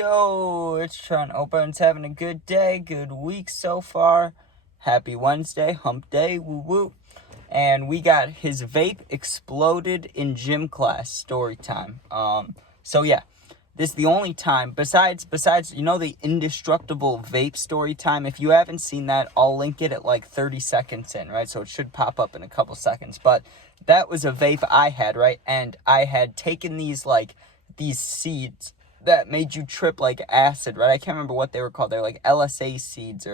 Yo, it's Sean. Hope everyone's having a good day, good week so far. Happy Wednesday, hump day, woo woo. And we got his vape exploded in gym class story time. So yeah, this is the only time besides the indestructible vape story time. If you haven't seen that, I'll link it at like 30 seconds in, right? So it should pop up in a couple seconds. But that was a vape I had, right? And I had taken these seeds that made you trip like acid, right? I can't remember what they were called. They're like LSA seeds or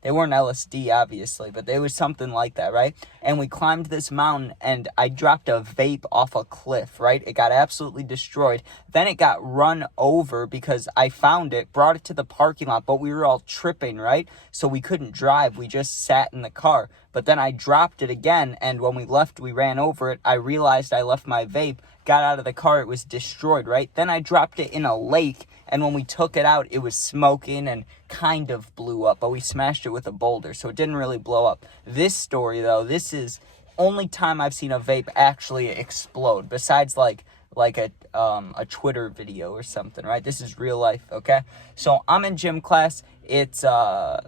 they weren't LSD, obviously, but they was something like that, right? And we climbed this mountain, and I dropped a vape off a cliff, right? It got absolutely destroyed. Then it got run over because I found it, brought it to the parking lot, but we were all tripping, right? So we couldn't drive. We just sat in the car. But then I dropped it again, and when we left, we ran over it. I realized I left my vape, got out of the car, it was destroyed, right? Then I dropped it in a lake, and when we took it out, it was smoking and kind of blew up, but we smashed it with a boulder, so it didn't really blow up. This story, though, this is only time I've seen a vape actually explode, besides like a Twitter video or something, right? This is real life, okay? So I'm in gym class. It's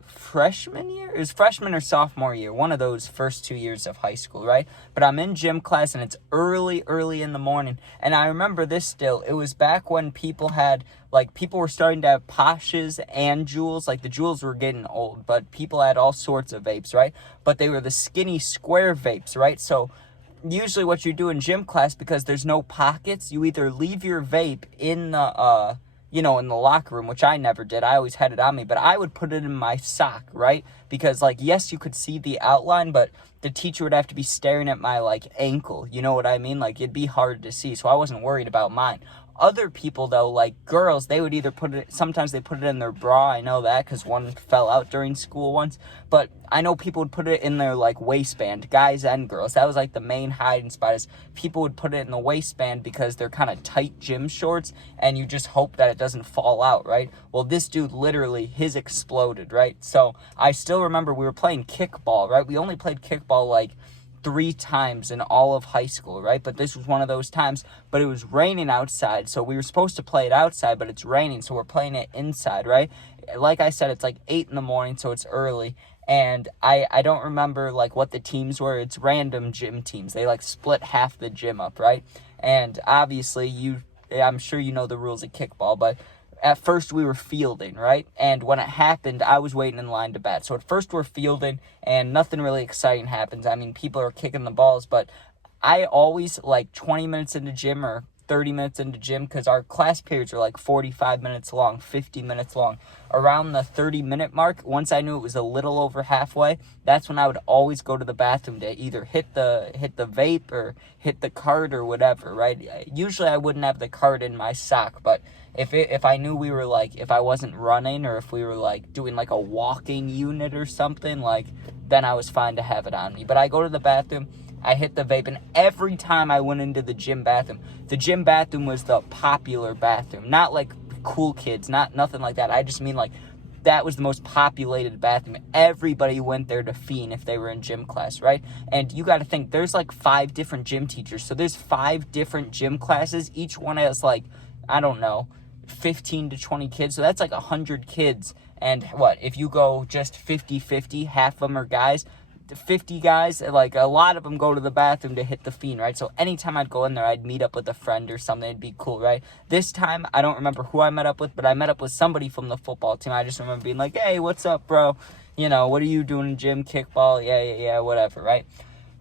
freshman year? It was freshman or sophomore year, one of those first 2 years of high school, right? But I'm in gym class, and it's early in the morning. And I remember this still. It was back when people were starting to have Poshes and Juuls. Like, the Juuls were getting old, but people had all sorts of vapes, right? But they were the skinny square vapes, right? So usually what you do in gym class, because there's no pockets, you either leave your vape in the in the locker room, which I never did. I always had it on me, but I would put it in my sock, right? Because, yes, you could see the outline, but the teacher would have to be staring at my, ankle. You know what I mean? It'd be hard to see, so I wasn't worried about mine. Other people, though, like girls, they would either sometimes they put it in their bra. I know that because one fell out during school once. But I know people would put it in their, waistband, guys and girls. That was, the main hiding spot, is people would put it in the waistband because they're kind of tight gym shorts, and you just hope that it doesn't fall out, right? Well, this dude, literally, his exploded, right? So I still remember we were playing kickball, right? We only played kickball, 3 times in all of high school, right? But this was one of those times, but it was raining outside, so we were supposed to play it outside, but it's raining, so we're playing it inside, right? Like I said, it's 8 in the morning, so it's early, and I don't remember, what the teams were. It's random gym teams. They, split half the gym up, right? And obviously, I'm sure you know the rules of kickball, but at first we were fielding, right? And when it happened, I was waiting in line to bat. So at first we're fielding, and nothing really exciting happens. I mean, people are kicking the balls, but I always, 20 minutes into gym or 30 minutes into gym, because our class periods are 45 minutes long, 50 minutes long. Around the 30-minute mark, once I knew it was a little over halfway, that's when I would always go to the bathroom to either hit the vape or hit the cart or whatever, right? Usually I wouldn't have the cart in my sock, but if I knew we were if I wasn't running, or if we were doing a walking unit or something, then I was fine to have it on me. But I go to the bathroom, I hit the vape, and every time I went into the gym bathroom was the popular bathroom, not cool kids, nothing like that. I just mean that was the most populated bathroom. Everybody went there to fiend if they were in gym class, right? And you got to think, there's 5 different gym teachers, so there's 5 different gym classes. Each one has I don't know, 15 to 20 kids, so that's 100 kids. And what if you go just 50-50, half of them are guys, 50 guys, a lot of them go to the bathroom to hit the fiend, right? So anytime I'd go in there, I'd meet up with a friend or something. It'd be cool, right? This time, I don't remember who I met up with, but I met up with somebody from the football team. I just remember being hey, what's up, bro? What are you doing in gym? Kickball? Yeah, whatever, right?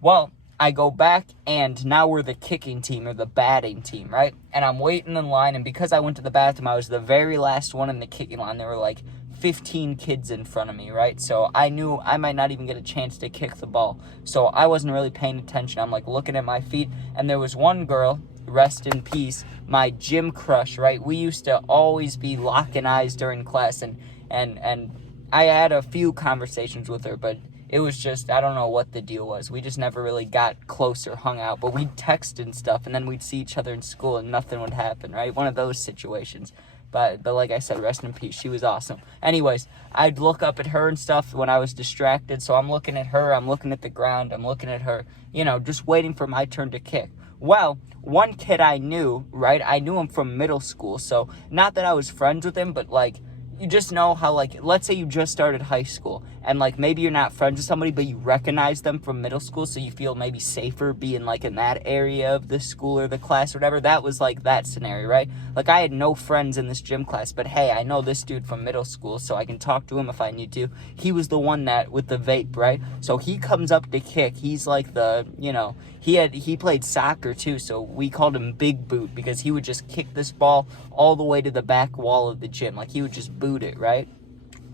Well, I go back, and now we're the kicking team or the batting team, right? And I'm waiting in line, and because I went to the bathroom, I was the very last one in the kicking line. There were 15 kids in front of me, right? So I knew I might not even get a chance to kick the ball. So I wasn't really paying attention. I'm looking at my feet, and there was one girl, rest in peace, my gym crush, right? We used to always be locking eyes during class, and I had a few conversations with her, but it was just, I don't know what the deal was. We just never really got close or hung out, but we'd text and stuff, and then we'd see each other in school, and nothing would happen, right? One of those situations. But like I said, rest in peace. She was awesome. Anyways, I'd look up at her and stuff when I was distracted. So I'm looking at her. I'm looking at the ground. I'm looking at her, just waiting for my turn to kick. Well, one kid I knew, right? I knew him from middle school. So not that I was friends with him, but like, you just know how, like, let's say you just started high school and like maybe you're not friends with somebody, but you recognize them from middle school, so you feel maybe safer being like in that area of the school or the class or whatever. That was like that scenario, right? Like, I had no friends in this gym class, but hey, I know this dude from middle school, so I can talk to him if I need to. He was the one that with the vape, right? So he comes up to kick. He's like the, he played soccer too, so we called him Big Boot because he would just kick this ball all the way to the back wall of the gym. Like, he would just boot it, right?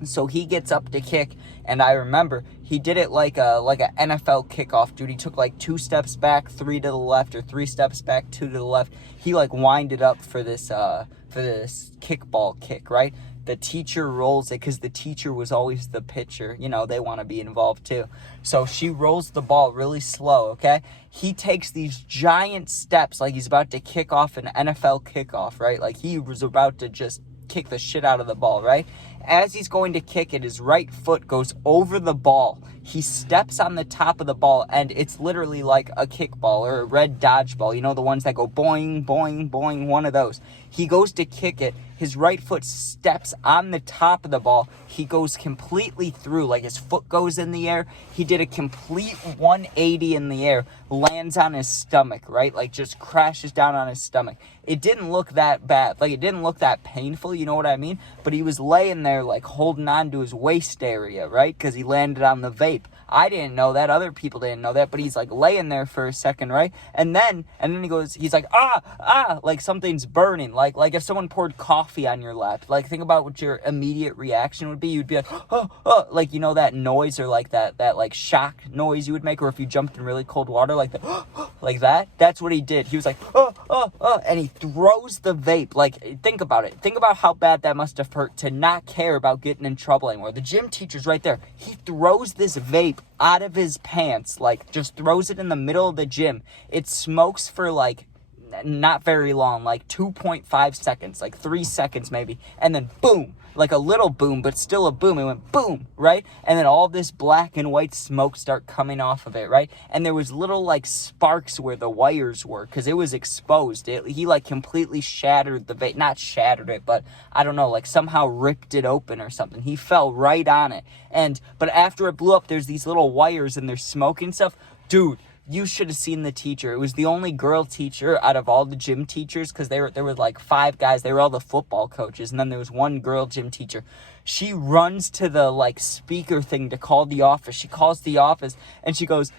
So he gets up to kick, and I remember he did it like a NFL kickoff, dude. He took like 2 steps back, 3 to the left, or 3 steps back, 2 to the left. He like winded up for this kickball kick, right? The teacher rolls it because the teacher was always the pitcher. They want to be involved too. So she rolls the ball really slow, okay? He takes these giant steps like he's about to kick off an NFL kickoff, right? Like he was about to just kick the shit out of the ball, right? As he's going to kick it, his right foot goes over the ball. He steps on the top of the ball, and it's literally like a kickball or a red dodgeball. The ones that go boing, boing, boing, one of those. He goes to kick it. His right foot steps on the top of the ball. He goes completely through, like his foot goes in the air. He did a complete 180 in the air, lands on his stomach, right? Like just crashes down on his stomach. It didn't look that bad. Like, it didn't look that painful, you know what I mean? But he was laying there, like, holding on to his waist area, right? Because he landed on the vape. I didn't know that. Other people didn't know that. But he's, like, laying there for a second, right? And then he's like, like something's burning. Like if someone poured coffee on your lap. Like, think about what your immediate reaction would be. You'd be like, like, that noise, or like that like shock noise you would make. Or if you jumped in really cold water, like that, like that. That's what he did. He was like, and he throws the vape. Like, think about it. Think about how bad that must have hurt to not care about getting in trouble anymore. The gym teacher's right there. He throws this vape out of his pants, like, just throws it in the middle of the gym. It smokes for, like, not very long, like 2.5 seconds, like 3 seconds maybe, and then boom, like a little boom, but still a boom. It went boom, right? And then all this black and white smoke start coming off of it, right? And there was little like sparks where the wires were, because it was exposed. He like completely shattered the vape, not shattered it, but I don't know, like somehow ripped it open or something. He fell right on it. But after it blew up, there's these little wires and there's smoke and stuff. Dude, you should have seen the teacher. It was the only girl teacher out of all the gym teachers, because there were like 5 guys. They were all the football coaches, and then there was one girl gym teacher. She runs to the like speaker thing to call the office. She calls the office, and she goes,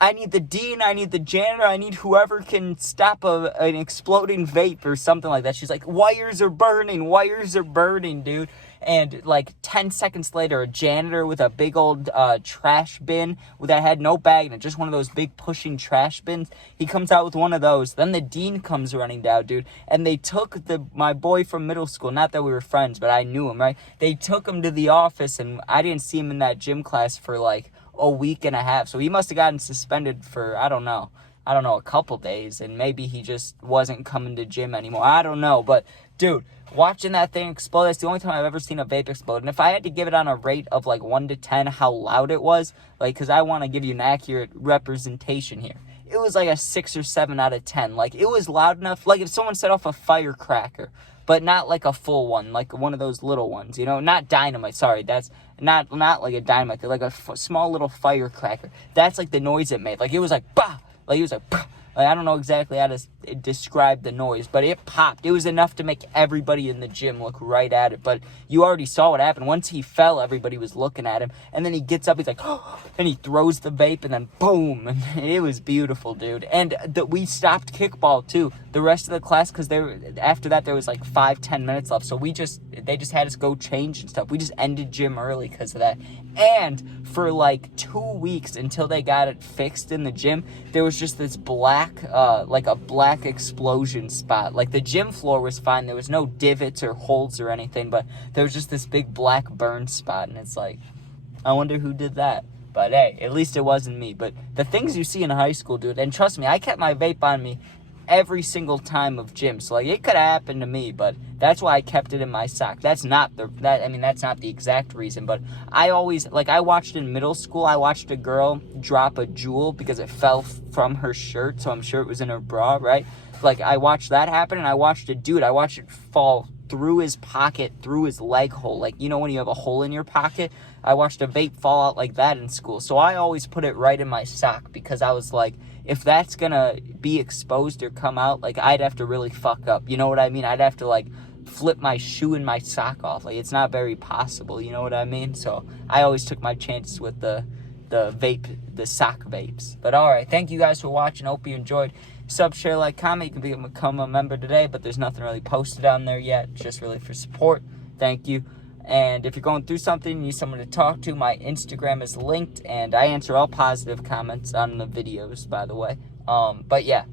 I need the dean, I need the janitor, I need whoever can stop an exploding vape or something like that. She's like, wires are burning, dude. And like 10 seconds later, a janitor with a big old trash bin that had no bag in it, just one of those big pushing trash bins, he comes out with one of those. Then the dean comes running down, dude, and they took my boy from middle school. Not that we were friends, but I knew him, right? They took him to the office, and I didn't see him in that gym class for like a week and a half. So he must have gotten suspended for, I don't know, a couple days, and maybe he just wasn't coming to gym anymore. I don't know, but dude, watching that thing explode, that's the only time I've ever seen a vape explode. And if I had to give it on a rate of like 1 to 10 how loud it was, like, because I want to give you an accurate representation here, it was like a 6 or 7 out of 10. Like, it was loud enough, like if someone set off a firecracker, but not like a full one, like one of those little ones, not dynamite. Sorry, that's not like a dynamite. They're like a small little firecracker. That's like the noise it made. Like, it was like, bah! Like, it was like, bah! Like, I don't know exactly how to describe the noise, but it popped. It was enough to make everybody in the gym look right at it. But you already saw what happened. Once he fell, everybody was looking at him. And then he gets up, he's like, oh, and he throws the vape, and then boom. And it was beautiful, dude. And we stopped kickball, too, the rest of the class, because after that, there was like 5-10 minutes left. So they just had us go change and stuff. We just ended gym early because of that. And for like 2 weeks until they got it fixed in the gym, there was just this black, like a black explosion spot. Like, the gym floor was fine. There was no divots or holes or anything, but there was just this big black burn spot. And it's like, I wonder who did that. But hey, at least it wasn't me. But the things you see in high school, dude, and trust me, I kept my vape on me every single time of gym. So, like, it could have happened to me, but that's why I kept it in my sock. That's not that's not the exact reason, but I always, like, I watched in middle school, I watched a girl drop a jewel because it fell from her shirt, so I'm sure it was in her bra, right? Like, I watched that happen, and I watched it fall through his pocket, through his leg hole. Like, you know when you have a hole in your pocket? I watched a vape fall out like that in school. So I always put it right in my sock because I was like, if that's gonna be exposed or come out, like, I'd have to really fuck up. You know what I mean? I'd have to, like, flip my shoe and my sock off. Like, it's not very possible. You know what I mean? So I always took my chances with the vape, the sock vapes. But all right, thank you guys for watching. Hope you enjoyed. Sub, share, like, comment. You can become a member today, but there's nothing really posted on there yet. It's just really for support. Thank you. And if you're going through something, you need someone to talk to, my Instagram is linked, and I answer all positive comments on the videos, by the way. But yeah.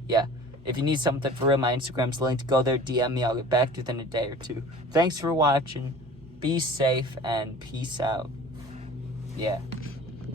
If you need something for real, my Instagram's linked. Go there, DM me. I'll get back to you within a day or two. Thanks for watching. Be safe, and peace out. Yeah.